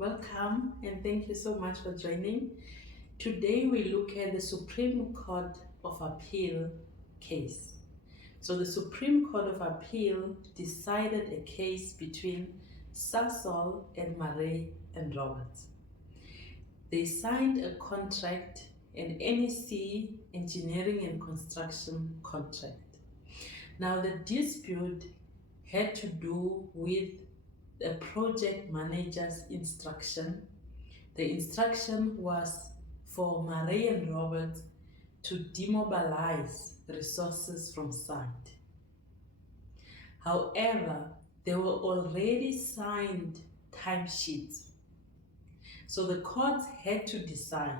Welcome and thank you so much for joining. Today we look at the Supreme Court of Appeal case. So the Supreme Court of Appeal decided a case between Sasol and Murray and Roberts. They signed a contract, an NEC engineering and construction contract. Now the dispute had to do with a project manager's instruction. The instruction was for Murray and Roberts to demobilize resources from site. However, there were already signed timesheets. So the courts had to decide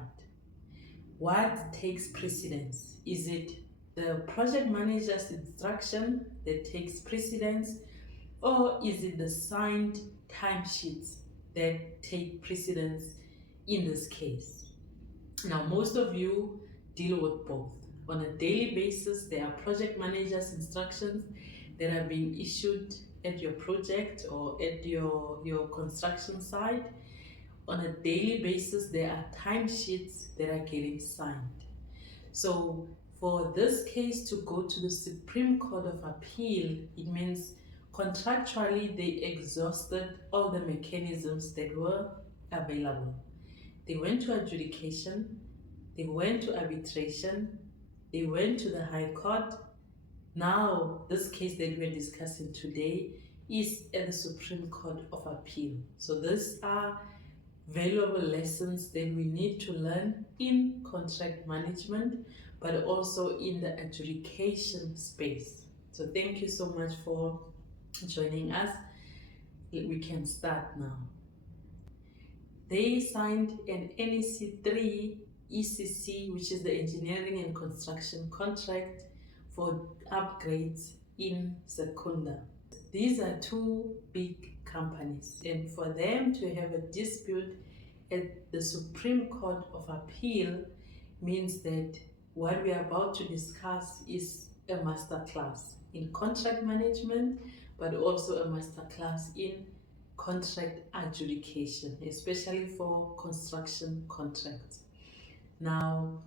what takes precedence. Is it the project manager's instruction that takes precedence, or is it the signed timesheets that take precedence in this case? Now, most of you deal with both. On a daily basis, there are project manager's instructions that are being issued at your project or at your construction site. On a daily basis, there are timesheets that are getting signed. So for this case to go to the Supreme Court of Appeal, it means contractually they exhausted all the mechanisms that were available. They went to adjudication, they went to arbitration, they went to the High Court. Now this case that we're discussing today is at the Supreme Court of Appeal. So these are valuable lessons that we need to learn in contract management, but also in the adjudication space. So thank you so much for joining us. We can start now. They signed an NEC3 ECC, which is the engineering and construction contract for upgrades in Secunda. These are two big companies, and for them to have a dispute at the Supreme Court of Appeal means that what we are about to discuss is a masterclass in contract management, but also a masterclass in contract adjudication, especially for construction contracts. Now,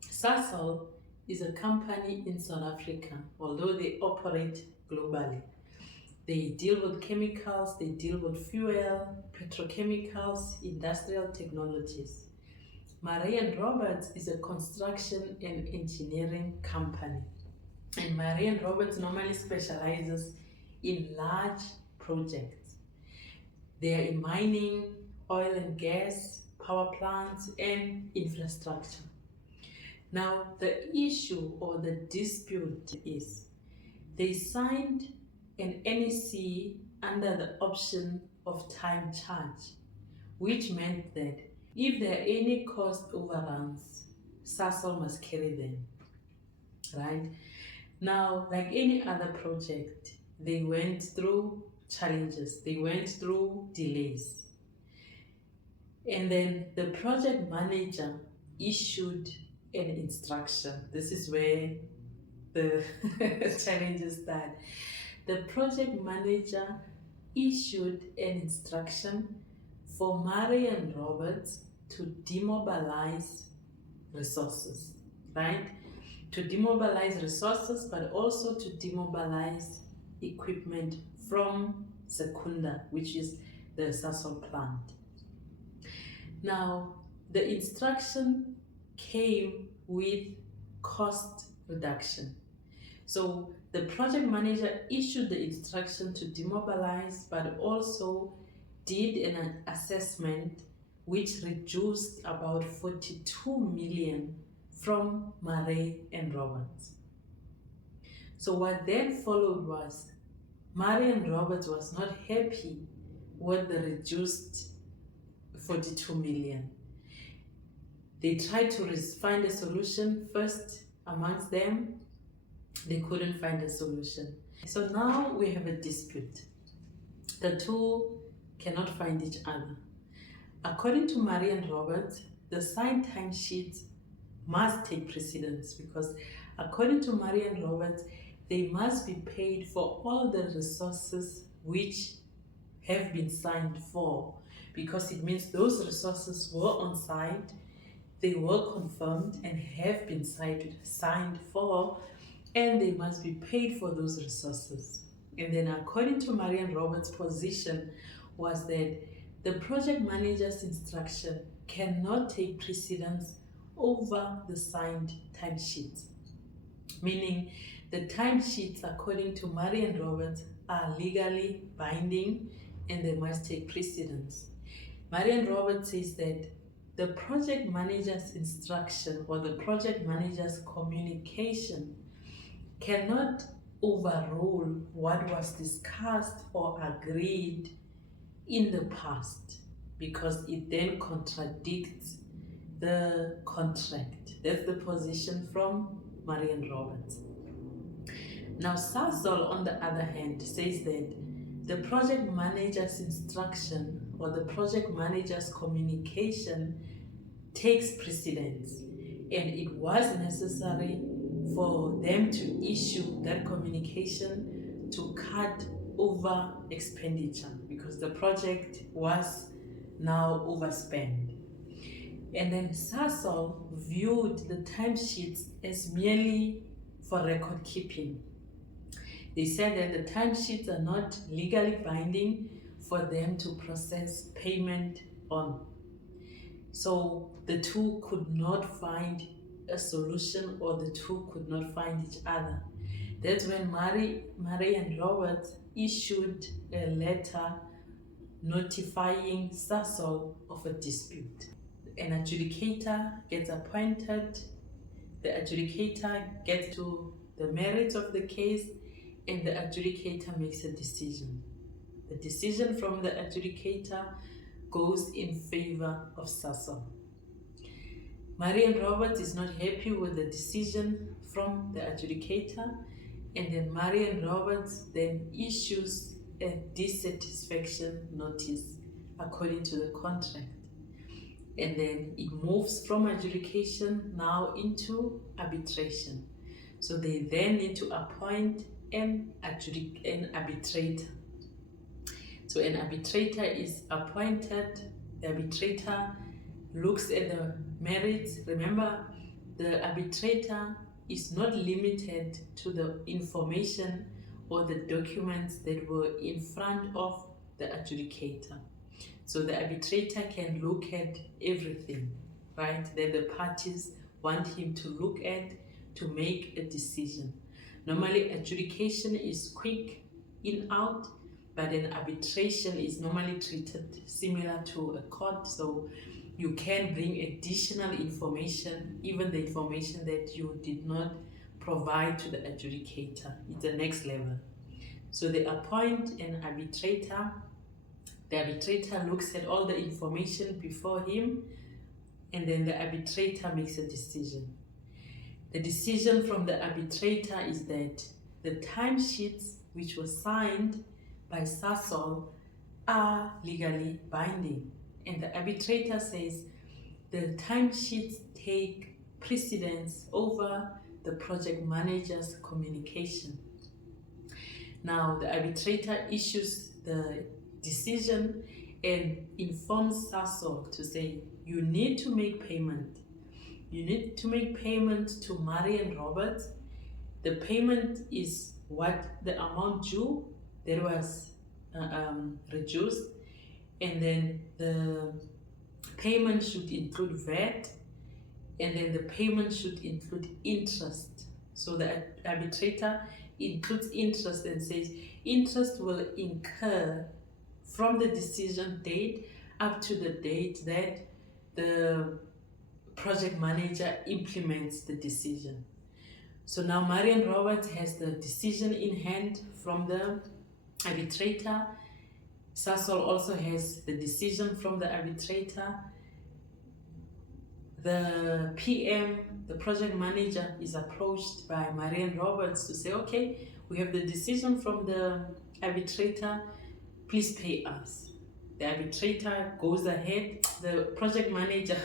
Sasol is a company in South Africa, although they operate globally. They deal with chemicals, they deal with fuel, petrochemicals, industrial technologies. Murray and Roberts is a construction and engineering company. And Murray and Roberts normally specializes in large projects. They are in mining, oil and gas, power plants, and infrastructure. Now, the issue or the dispute is they signed an NEC under the option of time charge, which meant that if there are any cost overruns, Sasol must carry them, right? Now, like any other project, they went through challenges, they went through delays. And then the project manager issued an instruction. This is where the challenges start. The project manager issued an instruction for Murray and Roberts to demobilize resources, right? To demobilize resources, but also to demobilize equipment from Secunda, which is the Sasol plant. Now, the instruction came with cost reduction. So the project manager issued the instruction to demobilize, but also did an assessment which reduced about 42 million from Murray and Roberts. So what then followed was Murray and Roberts was not happy with the reduced 42 million. They tried to find a solution first amongst them. They couldn't find a solution. So now we have a dispute. The two cannot find each other. According to Murray and Roberts, the signed timesheets must take precedence because according to Murray and Roberts, they must be paid for all the resources which have been signed for, because it means those resources were on site, they were confirmed and have been signed for, and they must be paid for those resources. And then according to Marian Roberts' position was that the project manager's instruction cannot take precedence over the signed timesheets, meaning the timesheets, according to Marian Roberts, are legally binding and they must take precedence. Marian Roberts says that the project manager's instruction or the project manager's communication cannot overrule what was discussed or agreed in the past, because it then contradicts the contract. That's the position from Marian Roberts. Now, Sasol, on the other hand, says that the project manager's instruction or the project manager's communication takes precedence, and it was necessary for them to issue that communication to cut over expenditure because the project was now overspent. And then Sasol viewed the timesheets as merely for record keeping. They said that the timesheets are not legally binding for them to process payment on. So the two could not find a solution, or the two could not find each other. That's when Marian Roberts issued a letter notifying Sasol of a dispute. An adjudicator gets appointed, the adjudicator gets to the merits of the case, and the adjudicator makes a decision. The decision from the adjudicator goes in favor of Sasol. Marian Roberts is not happy with the decision from the adjudicator, and then Marian Roberts then issues a dissatisfaction notice according to the contract. And then it moves from adjudication now into arbitration. So they then need to appoint an arbitrator. So an arbitrator is appointed. The arbitrator looks at the merits. Remember, the arbitrator is not limited to the information or the documents that were in front of the adjudicator. So the arbitrator can look at everything, right, that the parties want him to look at to make a decision. Normally, adjudication is quick in out, but then arbitration is normally treated similar to a court. So you can bring additional information, even the information that you did not provide to the adjudicator. It's the next level. So they appoint an arbitrator. The arbitrator looks at all the information before him, and then the arbitrator makes a decision. The decision from the arbitrator is that the timesheets which were signed by Sasol are legally binding. And the arbitrator says the timesheets take precedence over the project manager's communication. Now, the arbitrator issues the decision and informs Sasol to say, you need to make payment. You need to make payment to Marian Roberts. The payment is what the amount due that was reduced, and then the payment should include VAT, and then the payment should include interest. So the arbitrator includes interest and says interest will incur from the decision date up to the date that the project manager implements the decision. So now Marian Roberts has the decision in hand from the arbitrator. Sasol also has the decision from the arbitrator. The PM, the project manager, is approached by Marian Roberts to say, okay, we have the decision from the arbitrator, please pay us. The arbitrator goes ahead, the project manager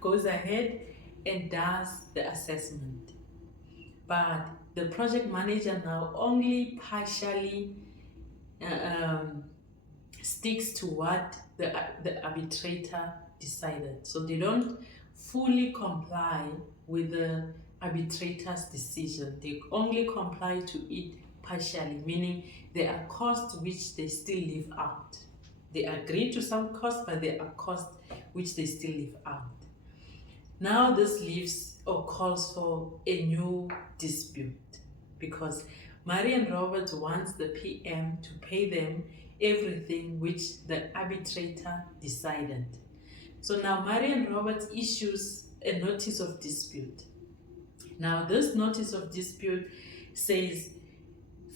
goes ahead and does the assessment. But the project manager now only partially sticks to what the arbitrator decided. So they don't fully comply with the arbitrator's decision. They only comply to it partially, meaning there are costs which they still leave out. They agree to some costs, but there are costs which they still leave out. Now this leaves or calls for a new dispute, because Marian Roberts wants the PM to pay them everything which the arbitrator decided. So now Marian Roberts issues a notice of dispute. Now this notice of dispute says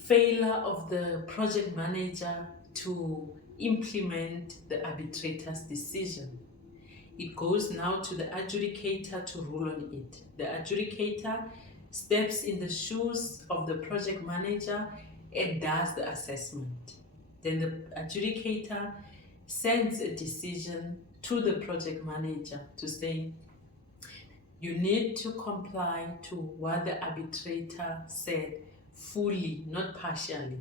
failure of the project manager to implement the arbitrator's decision. It goes now to the adjudicator to rule on it. The adjudicator steps in the shoes of the project manager and does the assessment. Then the adjudicator sends a decision to the project manager to say, you need to comply to what the arbitrator said fully, not partially.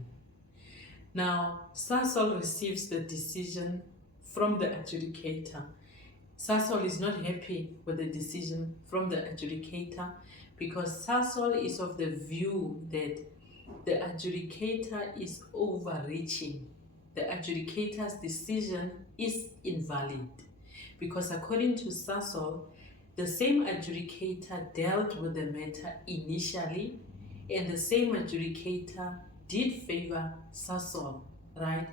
Now, Sasol receives the decision from the adjudicator. Sasol is not happy with the decision from the adjudicator because Sasol is of the view that the adjudicator is overreaching. The adjudicator's decision is invalid because according to Sasol, the same adjudicator dealt with the matter initially and the same adjudicator did favor Sasol, right?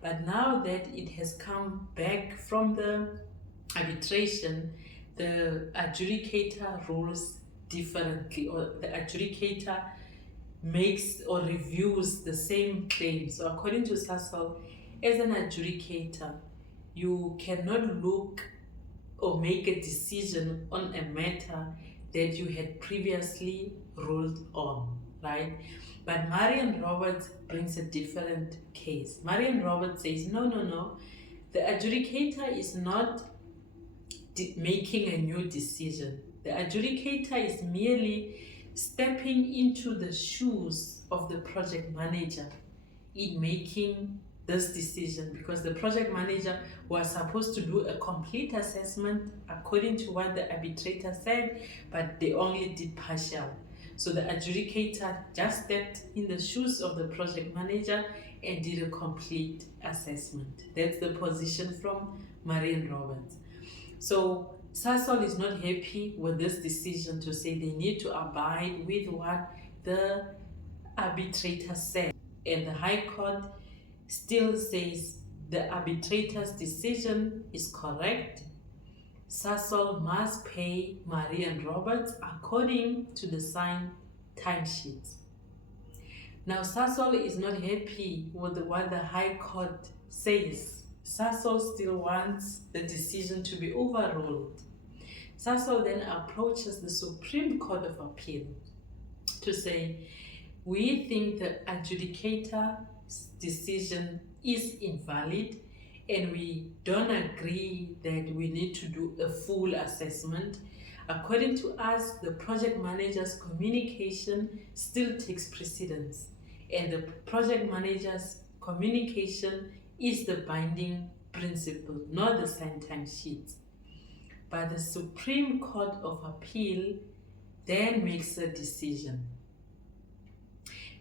But now that it has come back from the arbitration, the adjudicator rules differently, or the adjudicator makes or reviews the same claim. So according to Sasol, as an adjudicator, you cannot look or make a decision on a matter that you had previously ruled on, right? But Marian Roberts brings a different case. Marian Roberts says, no, the adjudicator is not making a new decision. The adjudicator is merely stepping into the shoes of the project manager in making this decision, because the project manager was supposed to do a complete assessment according to what the arbitrator said, but they only did partial. So the adjudicator just stepped in the shoes of the project manager and did a complete assessment. That's the position from Marian Roberts. So Sasol is not happy with this decision to say they need to abide with what the arbitrator said. And the High Court still says the arbitrator's decision is correct. Sasol must pay Marian Roberts according to the signed timesheets. Now Sasol is not happy with what the High Court says. Sasol still wants the decision to be overruled. Sasol then approaches the Supreme Court of Appeal to say, we think the adjudicator's decision is invalid and we don't agree that we need to do a full assessment. According to us, the project manager's communication still takes precedence, and the project manager's communication is the binding principle, not the signed timesheets. But the Supreme Court of Appeal then makes a decision.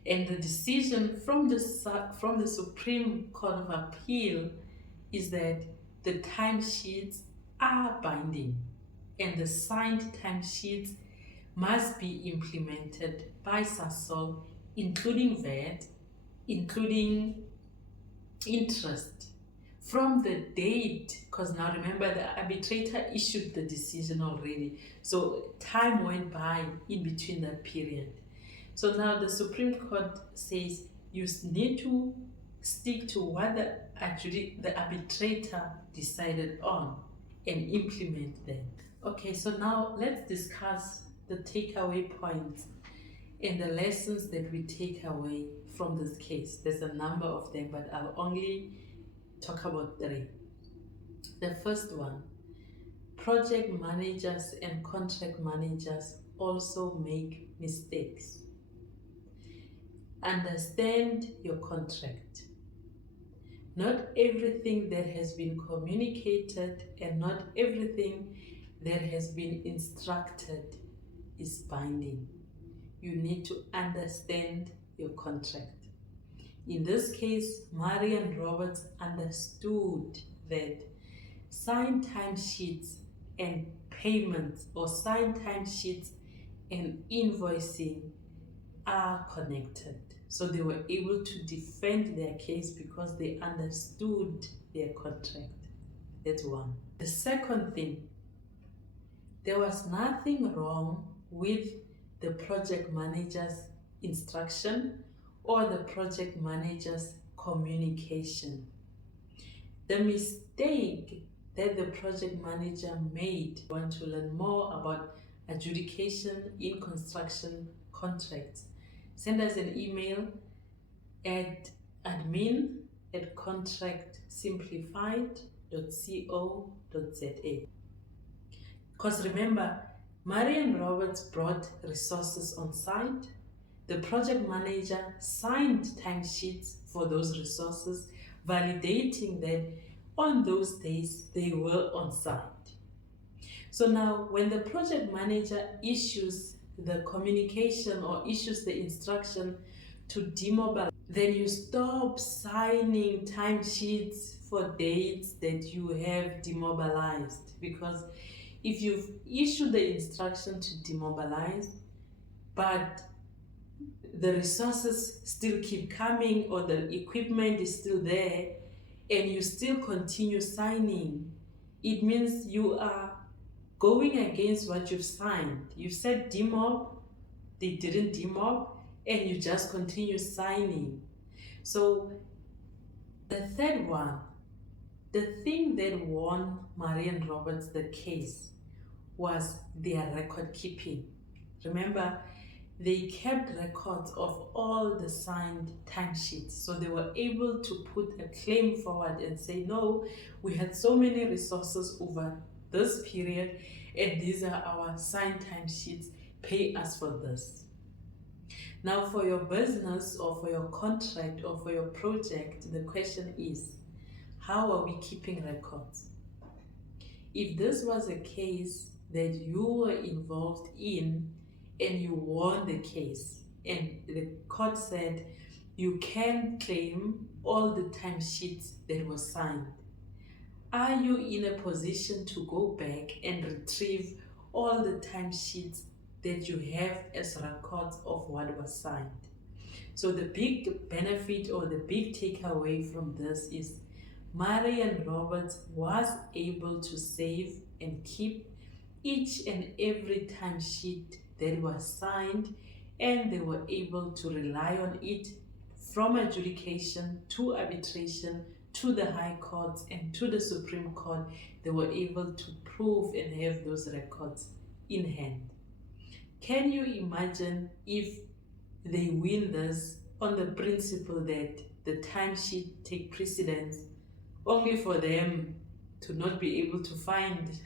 And the decision from the Supreme Court of Appeal is that the timesheets are binding and the signed timesheets must be implemented by Sasol, including VAT, including interest, from the date, because now remember the arbitrator issued the decision already, so time went by in between that period. So now the Supreme Court says you need to stick to what the arbitrator decided on and implement them. Okay, so now let's discuss the takeaway points and the lessons that we take away from this case. There's a number of them, but I'll only talk about 3. The first one, project managers and contract managers also make mistakes. Understand your contract. Not everything that has been communicated and not everything that has been instructed is binding. You need to understand your contract. In this case, Marian Roberts understood that signed timesheets and payments, or signed timesheets and invoicing, are connected. So they were able to defend their case because they understood their contract. That's one. The second thing, there was nothing wrong with the project manager's instruction or the project manager's communication. The mistake that the project manager made, want to learn more about adjudication in construction contracts, send us an email at admin@contractsimplified.co.za. Because remember, Marian Roberts brought resources on site. The project manager signed timesheets for those resources, validating that on those days they were on site. So now when the project manager issues the communication or issues the instruction to demobilize, then you stop signing timesheets for dates that you have demobilized. Because if you've issued the instruction to demobilize, but the resources still keep coming or the equipment is still there and you still continue signing, it means you are going against what you've signed. You said demob, they didn't demob, and you just continue signing. So the third one, the thing that won Marian Roberts the case was their record keeping. Remember, they kept records of all the signed timesheets. So they were able to put a claim forward and say, no, we had so many resources over this period and these are our signed timesheets, pay us for this. Now for your business or for your contract or for your project, the question is, how are we keeping records? If this was a case that you were involved in and you won the case and the court said you can claim all the timesheets that were signed, are you in a position to go back and retrieve all the timesheets that you have as records of what was signed? So the big benefit or the big takeaway from this is Marian Roberts was able to save and keep each and every timesheet that was signed, and they were able to rely on it from adjudication to arbitration to the High Courts and to the Supreme Court. They were able to prove and have those records in hand. Can you imagine if they win this on the principle that the timesheet take precedence, only for them to not be able to find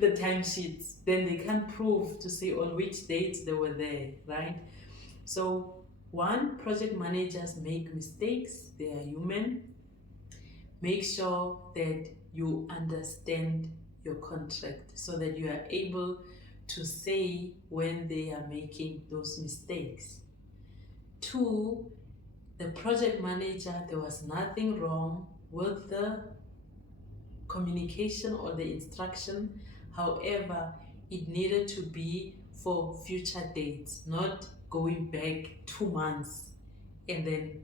the timesheets? Then they can't prove to say on which dates they were there, right? So one, project managers make mistakes, they are human. Make sure that you understand your contract so that you are able to say when they are making those mistakes. Two, the project manager, there was nothing wrong with the communication or the instruction. However, it needed to be for future dates, not going back 2 months and then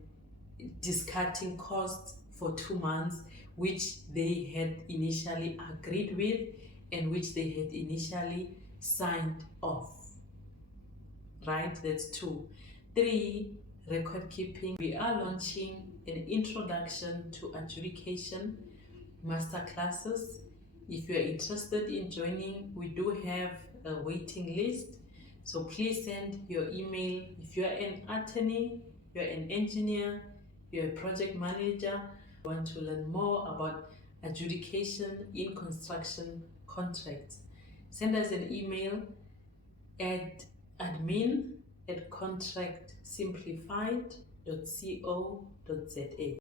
discarding costs for 2 months, which they had initially agreed with and which they had initially signed off. Right? That's 2. 3, record keeping. We are launching an introduction to adjudication masterclasses. If you are interested in joining, we do have a waiting list. So please send your email. If you are an attorney, you're an engineer, you're a project manager, want to learn more about adjudication in construction contracts, send us an email at admin@contractsimplified.co.za.